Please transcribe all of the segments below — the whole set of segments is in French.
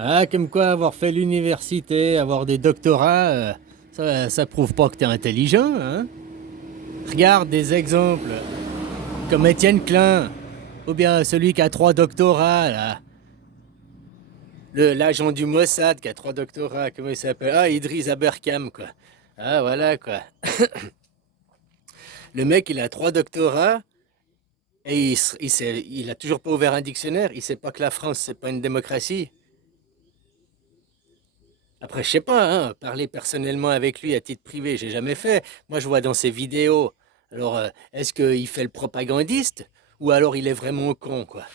Ah, comme quoi avoir fait l'université, avoir des doctorats, ça prouve pas que t'es intelligent, hein? Regarde des exemples, comme Étienne Klein, ou bien celui qui a 3 doctorats, là. L'agent du Mossad qui a 3 doctorats, comment il s'appelle? Ah, Idriss Aberkam, quoi. Ah, voilà, quoi. Le mec, il a 3 doctorats, et il a toujours pas ouvert un dictionnaire, il sait pas que la France, c'est pas une démocratie. Après, je sais pas, hein, parler personnellement avec lui à titre privé, j'ai jamais fait. Moi, je vois dans ses vidéos. Alors, est-ce qu'il fait le propagandiste ou alors il est vraiment con, quoi?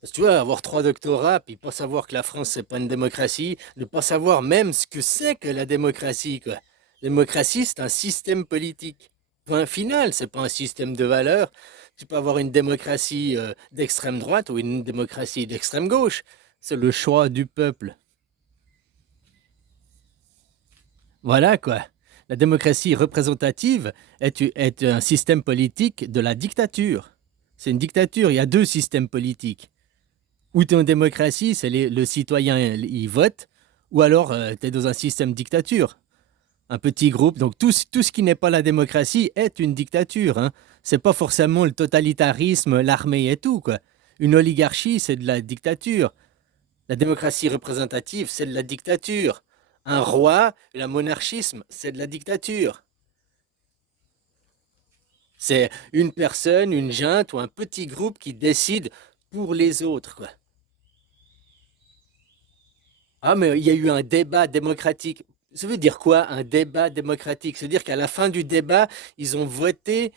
Parce que tu vois, avoir 3 doctorats, puis pas savoir que la France, c'est pas une démocratie, ne pas savoir même ce que c'est que la démocratie, quoi. La démocratie, c'est un système politique. Point final, c'est pas un système de valeurs. Tu peux avoir une démocratie d'extrême droite ou une démocratie d'extrême gauche. C'est le choix du peuple. Voilà quoi. La démocratie représentative est un système politique de la dictature. C'est une dictature, il y a 2 systèmes politiques. Ou tu es en démocratie, le citoyen il vote, ou alors tu es dans un système dictature. Un petit groupe, donc tout ce qui n'est pas la démocratie est une dictature. Hein. C'est pas forcément le totalitarisme, l'armée et tout. Quoi. Une oligarchie, c'est de la dictature. La démocratie représentative, c'est de la dictature. Un roi, la monarchisme, c'est de la dictature. C'est une personne, une junte ou un petit groupe qui décide pour les autres, quoi. Ah, mais il y a eu un débat démocratique. Ça veut dire quoi, un débat démocratique? C'est-à-dire qu'à la fin du débat, ils ont voté,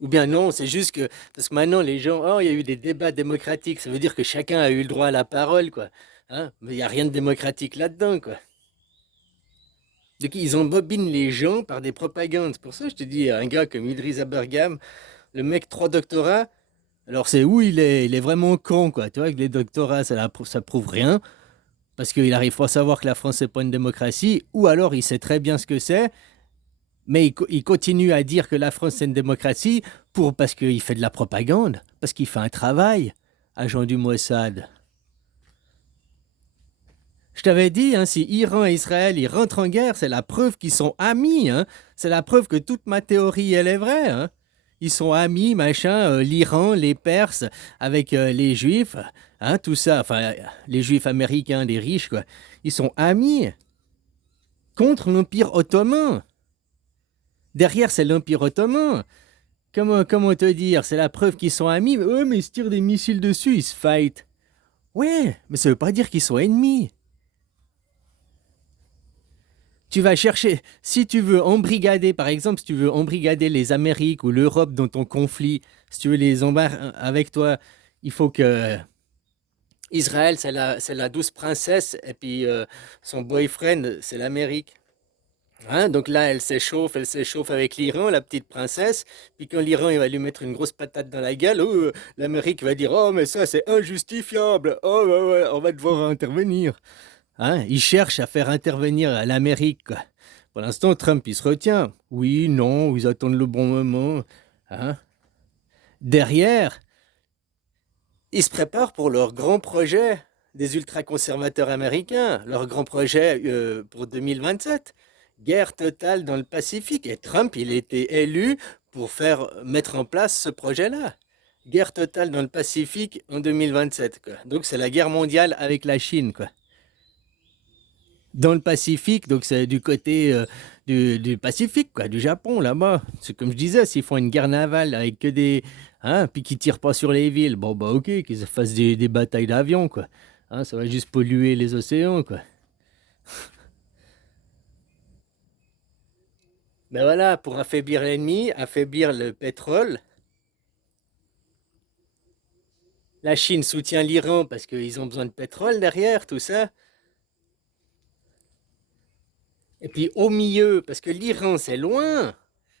ou bien non, c'est juste que, parce que maintenant les gens, oh, il y a eu des débats démocratiques, ça veut dire que chacun a eu le droit à la parole, quoi. Hein? Mais il n'y a rien de démocratique là-dedans, quoi. Donc ils embobinent les gens par des propagandes. C'est pour ça que je te dis, un gars comme Idriss Abergam, le mec 3 doctorats, alors c'est où il est vraiment con, quoi. Tu vois, que les doctorats, ça prouve rien, parce qu'il arrive pas à savoir que la France, c'est pas une démocratie, ou alors il sait très bien ce que c'est, mais il continue à dire que la France, c'est une démocratie, parce qu'il fait de la propagande, parce qu'il fait un travail, agent du Mossad. Je t'avais dit, hein, si Iran et Israël ils rentrent en guerre, c'est la preuve qu'ils sont amis. Hein. C'est la preuve que toute ma théorie, elle est vraie. Hein. Ils sont amis, machin, l'Iran, les Perses, avec les Juifs, hein, tout ça. Enfin, les Juifs américains, les riches, quoi. Ils sont amis contre l'Empire ottoman. Derrière, c'est l'Empire ottoman. Comment te dire? C'est la preuve qu'ils sont amis. Ouais, mais ils se tirent des missiles dessus, ils se fight. Ouais, mais ça veut pas dire qu'ils sont ennemis. Tu vas chercher, si tu veux embrigader, par exemple, si tu veux embrigader les Amériques ou l'Europe dans ton conflit, si tu veux les embarquer avec toi, il faut que Israël, c'est la douce princesse, et puis son boyfriend, c'est l'Amérique. Hein, donc là, elle s'échauffe avec l'Iran, la petite princesse. Puis quand l'Iran il va lui mettre une grosse patate dans la gueule, oh, l'Amérique va dire, oh, mais ça, c'est injustifiable. Oh, ouais, ouais, on va devoir intervenir. Hein, il cherche à faire intervenir l'Amérique. Quoi. Pour l'instant, Trump, il se retient. Oui, non, ils attendent le bon moment. Hein. Derrière, ils se préparent pour leur grand projet des ultra-conservateurs américains, leur grand projet pour 2027. Guerre totale dans le Pacifique. Et Trump, il a été élu pour mettre en place ce projet-là. Guerre totale dans le Pacifique en 2027. Quoi. Donc c'est la guerre mondiale avec la Chine. Quoi. Dans le Pacifique, donc c'est du côté du Pacifique, quoi, du Japon, là-bas. C'est comme je disais, s'ils font une guerre navale avec que des... Hein, puis qu'ils tirent pas sur les villes, bon, bah ok, qu'ils fassent des batailles d'avions, quoi. Hein, ça va juste polluer les océans, quoi. Mais voilà, pour affaiblir l'ennemi, affaiblir le pétrole, la Chine soutient l'Iran parce qu'ils ont besoin de pétrole derrière, tout ça. Et puis au milieu, parce que l'Iran, c'est loin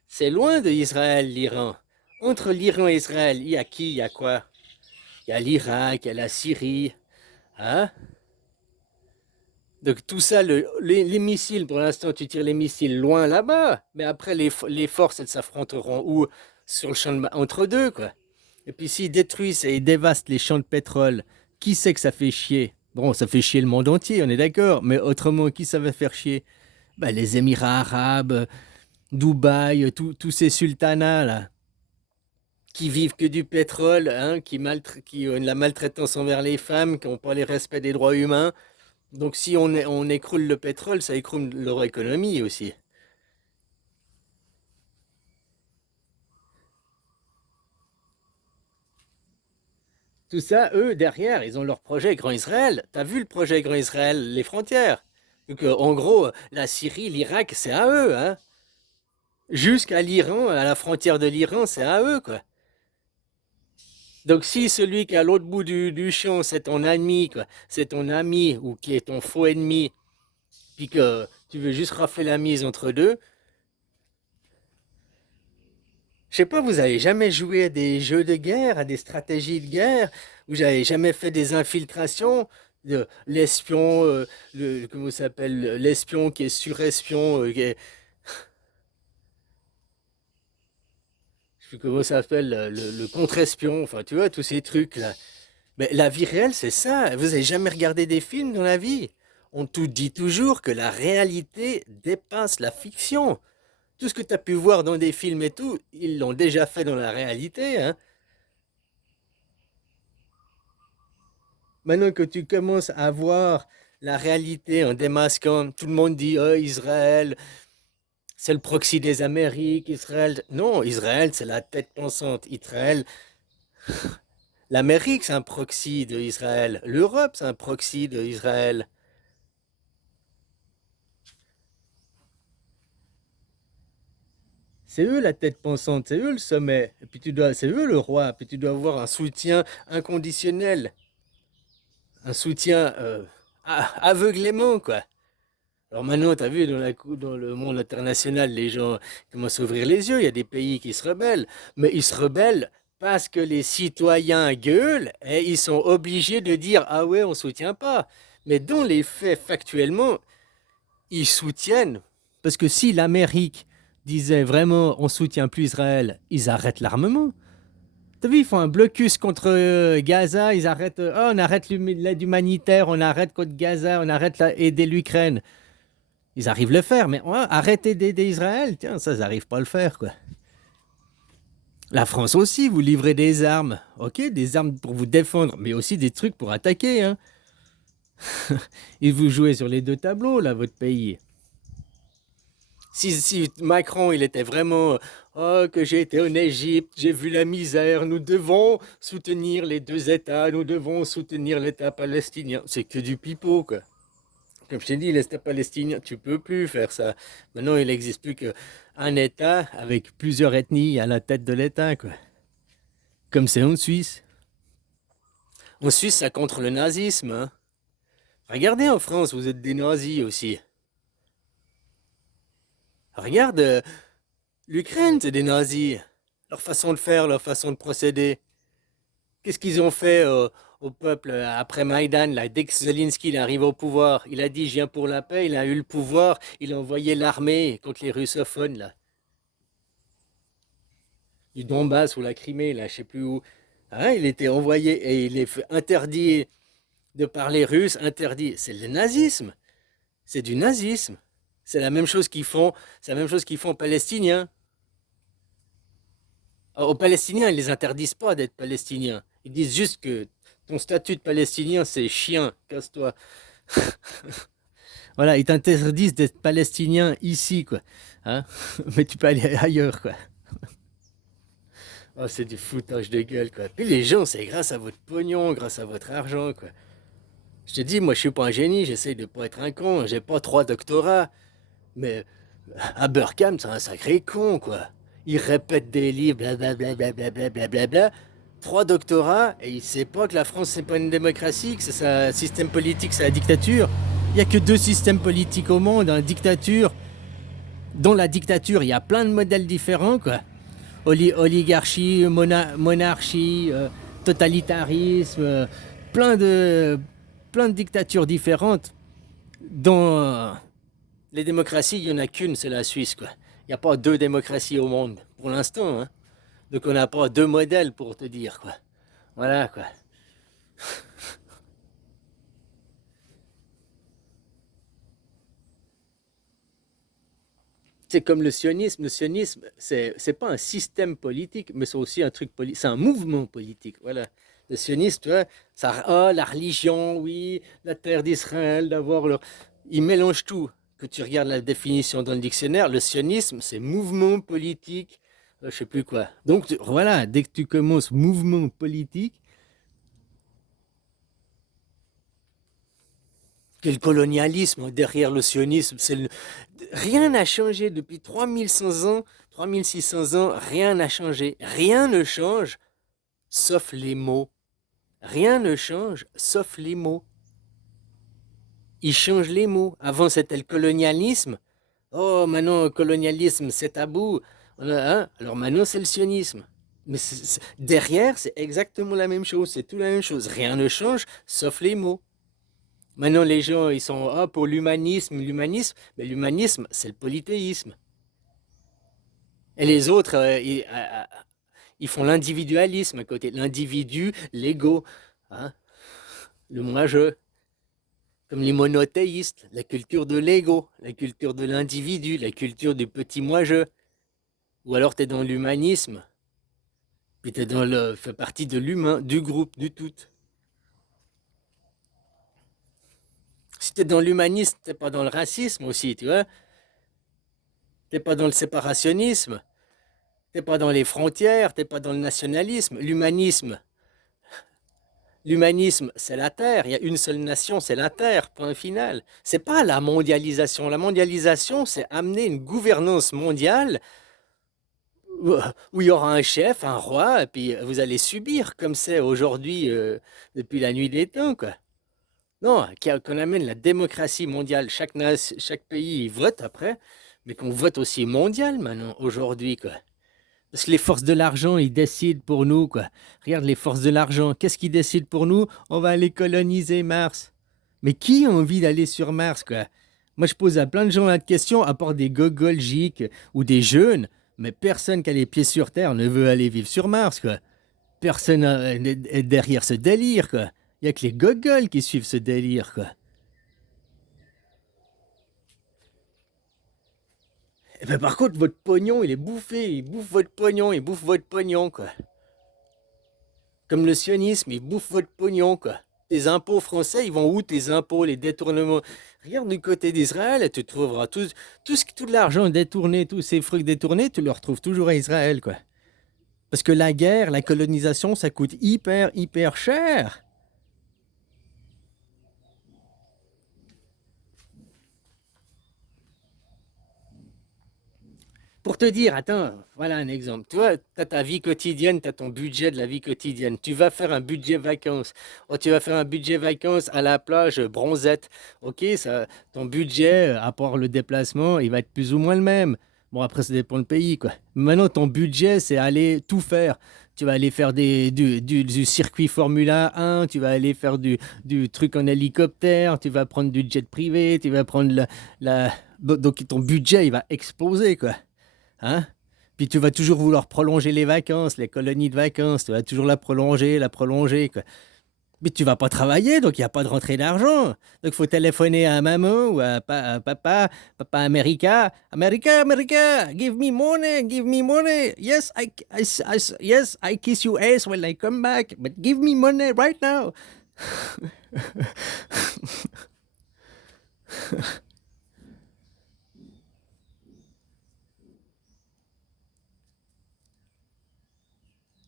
de Israël, l'Iran. Entre l'Iran et Israël, il y a qui, il y a quoi? Il y a l'Irak, il y a la Syrie. Hein? Donc tout ça, les missiles, pour l'instant, tu tires les missiles loin là-bas. Mais après, les forces, elles s'affronteront où? Sur le champ entre deux, quoi. Et puis s'ils détruisent et ils dévastent les champs de pétrole, qui sait que ça fait chier? Bon, ça fait chier le monde entier, on est d'accord, mais autrement, qui ça va faire chier? Bah, les Émirats arabes, Dubaï, tous ces sultanats là, qui vivent que du pétrole, hein, qui ont de la maltraitance envers les femmes, qui n'ont pas les respects des droits humains. Donc si on écroule le pétrole, ça écroule leur économie aussi. Tout ça, eux, derrière, ils ont leur projet Grand Israël. T'as vu le projet Grand Israël, les frontières? Donc, en gros, la Syrie, l'Irak, c'est à eux, hein. Jusqu'à l'Iran, à la frontière de l'Iran, c'est à eux, quoi. Donc, si celui qui est à l'autre bout du champ, c'est ton ami, quoi, c'est ton ami ou qui est ton faux ennemi, puis que tu veux juste rafler la mise entre deux, je sais pas, vous avez jamais joué à des jeux de guerre, à des stratégies de guerre, vous avez jamais fait des infiltrations de l'espion, comment ça s'appelle, l'espion qui est surespion, je sais plus comment ça s'appelle, le contre-espion, enfin tu vois, tous ces trucs-là. Mais la vie réelle, c'est ça. Vous avez jamais regardé des films dans la vie? On te dit toujours que la réalité dépasse la fiction. Tout ce que tu as pu voir dans des films et tout, ils l'ont déjà fait dans la réalité, hein. Maintenant que tu commences à voir la réalité en démasquant, tout le monde dit oh, Israël, c'est le proxy des Amériques, Israël. Non, Israël, c'est la tête pensante. Israël, l'Amérique, c'est un proxy de Israël. L'Europe, c'est un proxy de Israël. C'est eux la tête pensante, c'est eux le sommet. Et puis c'est eux le roi. Puis tu dois avoir un soutien inconditionnel, un soutien aveuglément, quoi. Alors maintenant, tu as vu, dans le monde international, les gens commencent à ouvrir les yeux. Il y a des pays qui se rebellent. Mais ils se rebellent parce que les citoyens gueulent et ils sont obligés de dire ah ouais, on soutient pas. Mais dans les faits, factuellement, ils soutiennent. Parce que si l'Amérique disait vraiment on soutient plus Israël, ils arrêtent l'armement. T'as vu, ils font un blocus contre Gaza, ils arrêtent, oh, on arrête l'aide humanitaire, on arrête contre Gaza, on arrête aider l'Ukraine. Ils arrivent à le faire, mais ouais, arrêtez d'aider Israël, tiens, ça, ils n'arrivent pas à le faire, quoi. La France aussi, vous livrez des armes, ok, des armes pour vous défendre, mais aussi des trucs pour attaquer, hein. Et vous jouez sur les deux tableaux, là, votre pays. Si Macron, il était vraiment, oh, que j'ai été en Égypte, j'ai vu la misère, nous devons soutenir les deux États, nous devons soutenir l'État palestinien. C'est que du pipeau, quoi. Comme je t'ai dit, l'État palestinien, tu peux plus faire ça. Maintenant, il n'existe plus qu'un État avec plusieurs ethnies à la tête de l'État, quoi. Comme c'est en Suisse. En Suisse, ça contre le nazisme, hein. Regardez en France, vous êtes des nazis aussi. Regarde, l'Ukraine, c'est des nazis. Leur façon de faire, leur façon de procéder. Qu'est-ce qu'ils ont fait au peuple après Maïdan, là, dès que Zelensky il arrive au pouvoir, il a dit je viens pour la paix, il a eu le pouvoir, il a envoyé l'armée contre les russophones, là, du Donbass ou la Crimée, là, je sais plus où. Hein, il était envoyé et il est interdit de parler russe, interdit. C'est le nazisme. C'est du nazisme. C'est la même chose qu'ils font, c'est la même chose qu'ils font aux Palestiniens. Aux Palestiniens, ils les interdisent pas d'être Palestiniens. Ils disent juste que ton statut de Palestinien, c'est chien, casse-toi. Voilà, ils t'interdisent d'être Palestinien ici, quoi. Hein. Mais tu peux aller ailleurs, quoi. Oh, c'est du foutage de gueule, quoi. Puis les gens, c'est grâce à votre pognon, grâce à votre argent, quoi. Je te dis, moi, je suis pas un génie, j'essaye de pas être un con, j'ai pas 3 doctorats. Mais Aberkham, c'est un sacré con, quoi. Il répète des livres, blablabla, blablabla, blablabla. 3 doctorats, et il sait pas que la France, c'est pas une démocratie, que c'est un système politique, c'est la dictature. Il y a que 2 systèmes politiques au monde, une dictature. Dans la dictature, il y a plein de modèles différents, quoi. Oligarchie, monarchie, totalitarisme, plein de, plein de dictatures différentes. Dans les démocraties, il n'y en a qu'une, c'est la Suisse, quoi. Il n'y a pas 2 démocraties au monde, pour l'instant, hein. Donc on n'a pas 2 modèles pour te dire, quoi. Voilà, quoi. C'est comme le sionisme. Le sionisme, c'est pas un système politique, mais c'est aussi un truc politique. C'est un mouvement politique. Voilà. Le sionisme, tu vois, ça, ah, la religion, oui, la terre d'Israël, d'avoir leur. Ils mélangent tout. Que tu regardes la définition dans le dictionnaire, le sionisme, c'est mouvement politique, je sais plus quoi. Donc voilà, dès que tu commences mouvement politique, que le colonialisme derrière le sionisme, rien n'a changé depuis 3100 ans, 3600 ans, rien n'a changé. Rien ne change sauf les mots. Rien ne change sauf les mots. Ils changent les mots. Avant, c'était le colonialisme. Oh, maintenant, le colonialisme, c'est tabou. Hein? Alors maintenant, c'est le sionisme. Mais derrière, c'est exactement la même chose. C'est tout la même chose. Rien ne change sauf les mots. Maintenant, les gens, ils sont pour l'humanisme, l'humanisme. Mais l'humanisme, c'est le polythéisme. Et les autres, ils font l'individualisme à côté. L'individu, l'ego, hein, le moi-je. Comme les monothéistes, la culture de l'ego, la culture de l'individu, la culture du petit moi-je. Ou alors tu es dans l'humanisme, puis tu fais partie de l'humain, du groupe, du tout. Si tu es dans l'humanisme, tu n'es pas dans le racisme aussi, tu vois. Tu n'es pas dans le séparationnisme, tu n'es pas dans les frontières, tu n'es pas dans le nationalisme. L'humanisme, c'est la Terre. Il y a une seule nation, c'est la Terre, point final. C'est pas la mondialisation. La mondialisation, c'est amener une gouvernance mondiale où il y aura un chef, un roi, et puis vous allez subir comme c'est aujourd'hui, depuis la nuit des temps, quoi. Non, qu'on amène la démocratie mondiale. Chaque pays il vote après, mais qu'on vote aussi mondial maintenant, aujourd'hui, quoi. Parce que les forces de l'argent, ils décident pour nous, quoi. Regarde les forces de l'argent. Qu'est-ce qu'ils décident pour nous? On va aller coloniser Mars. Mais qui a envie d'aller sur Mars, quoi? Moi, je pose à plein de gens la question, à part des gogolgiques ou des jeunes, mais personne qui a les pieds sur Terre ne veut aller vivre sur Mars, quoi. Personne n'est derrière ce délire, quoi. Il n'y a que les gogols qui suivent ce délire, quoi. Et ben par contre, votre pognon, il est bouffé. Il bouffe votre pognon, il bouffe votre pognon, quoi. Comme le sionisme, il bouffe votre pognon, quoi. Tes impôts français, ils vont où tes impôts, les détournements? Regarde du côté d'Israël, tu trouveras tout l'argent détourné, tous ces fruits détournés, tu le retrouves toujours à Israël, quoi. Parce que la guerre, la colonisation, ça coûte hyper, hyper cher. Pour te dire, attends, voilà un exemple. Tu vois, tu as ta vie quotidienne, tu as ton budget de la vie quotidienne. Tu vas faire un budget vacances. Oh, tu vas faire un budget vacances à la plage Bronzette. Ok, ça, ton budget, à part le déplacement, il va être plus ou moins le même. Bon, après, ça dépend du pays, quoi. Maintenant, ton budget, c'est aller tout faire. Tu vas aller faire du circuit Formula 1, tu vas aller faire du truc en hélicoptère, tu vas prendre du jet privé, tu vas prendre Donc, ton budget, il va exploser, quoi. Hein? Puis tu vas toujours vouloir prolonger les vacances, les colonies de vacances, tu vas toujours la prolonger, quoi. Mais tu vas pas travailler, donc il n'y a pas de rentrée d'argent. Donc il faut téléphoner à maman ou à papa, papa America. America, America, give me money. Yes, yes, I kiss you ass when I come back, but give me money right now.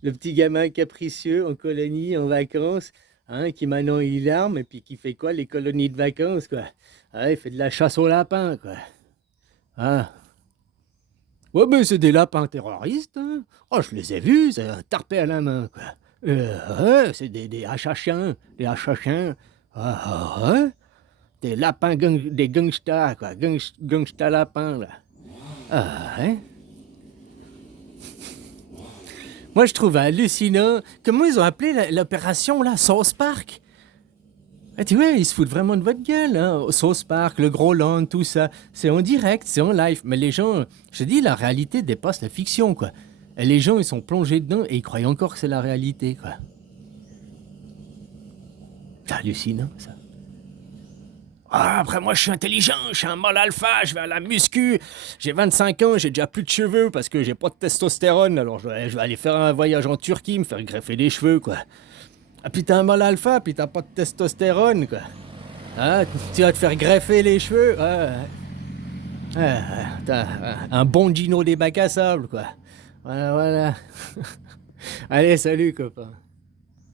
Le petit gamin capricieux en colonie, en vacances, hein, qui maintenant il arme et puis qui fait quoi? Les colonies de vacances, quoi. Ah, il fait de la chasse aux lapins, quoi. Ah. Ouais, mais c'est des lapins terroristes, hein. Oh, je les ai vus, c'est un tarpé à la main, quoi. Ouais, c'est des hachachiens, des hachachiens. Ouais. Des lapins, des gangsters, quoi. Gangsta lapins, là. Ah, ouais. Moi, je trouve hallucinant. Comment ils ont appelé l'opération, là? Sauce Park? Ah, tu vois, ils se foutent vraiment de votre gueule, hein. Sauce Park, le Groland, tout ça. C'est en direct, c'est en live. Mais les gens, je te dis, la réalité dépasse la fiction, quoi. Et les gens, ils sont plongés dedans et ils croient encore que c'est la réalité, quoi. C'est hallucinant, ça. Ah, après, moi, je suis intelligent, je suis un mâle alpha, je vais à la muscu. J'ai 25 ans, j'ai déjà plus de cheveux parce que j'ai pas de testostérone. Alors, je vais aller faire un voyage en Turquie, me faire greffer les cheveux, quoi. Ah, puis t'es un mâle alpha, puis t'as pas de testostérone, quoi. Ah, tu vas te faire greffer les cheveux. T'as un bon Gino des bacs à sable, quoi. Voilà, voilà. Allez, salut, copain.